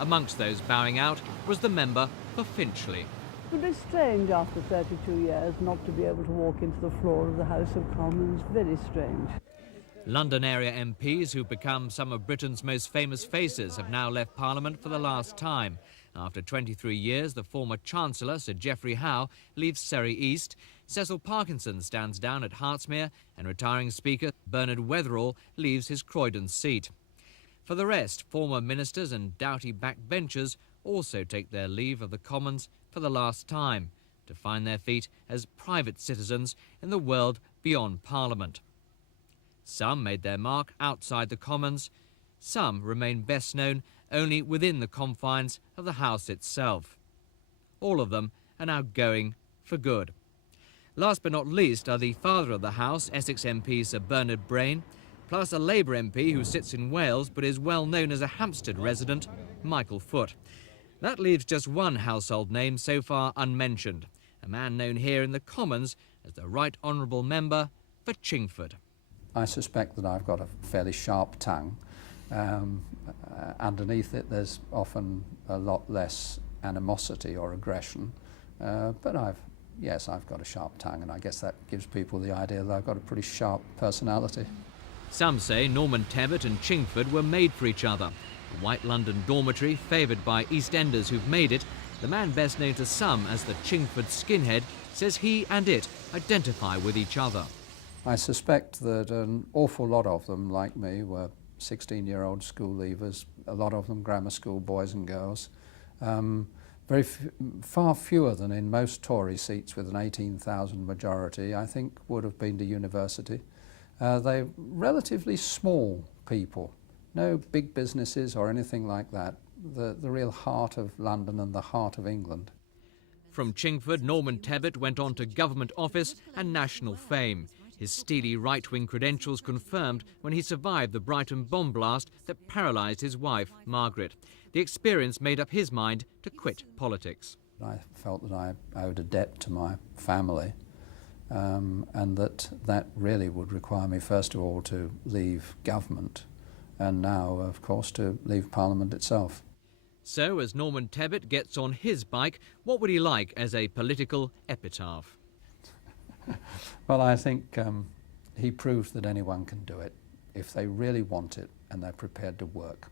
Amongst those bowing out was the member for Finchley. It would be strange after 32 years not to be able to walk into the floor of the House of Commons. Very strange. London area MPs who've become some of Britain's most famous faces have now left Parliament for the last time. After 23 years, the former Chancellor, Sir Geoffrey Howe, leaves Surrey East. Cecil Parkinson stands down at Hertsmere, and retiring Speaker Bernard Weatherall leaves his Croydon seat. For the rest, former ministers and doughty backbenchers also take their leave of the Commons for the last time, to find their feet as private citizens in the world beyond Parliament. Some made their mark outside the Commons. Some remain best known only within the confines of the House itself. All of them are now going for good. Last but not least are the father of the House, Essex MP Sir Bernard Brain, plus a Labour MP who sits in Wales but is well known as a Hampstead resident, Michael Foot. That leaves just one household name so far unmentioned, a man known here in the Commons as the Right Honourable Member for Chingford. I suspect that I've got a fairly sharp tongue. Underneath it there's often a lot less animosity or aggression, but I've got a sharp tongue, and I guess that gives people the idea that I've got a pretty sharp personality. Some say Norman Tebbit and Chingford were made for each other. A white London dormitory favoured by EastEnders who've made it, the man best known to some as the Chingford skinhead says he and it identify with each other. I suspect that an awful lot of them, like me, were 16-year-old school leavers, a lot of them grammar school boys and girls. Far fewer than in most Tory seats with an 18,000 majority, I think, would have been to university. They're relatively small people, no big businesses or anything like that. The real heart of London and the heart of England. From Chingford, Norman Tebbit went on to government office and national fame. His steely right-wing credentials confirmed when he survived the Brighton bomb blast that paralysed his wife, Margaret. The experience made up his mind to quit politics. I felt that I owed a debt to my family, and that really would require me, first of all, to leave government, and now, of course, to leave Parliament itself. So, as Norman Tebbit gets on his bike, what would he like as a political epitaph? Well, I think he proved that anyone can do it if they really want it and they're prepared to work.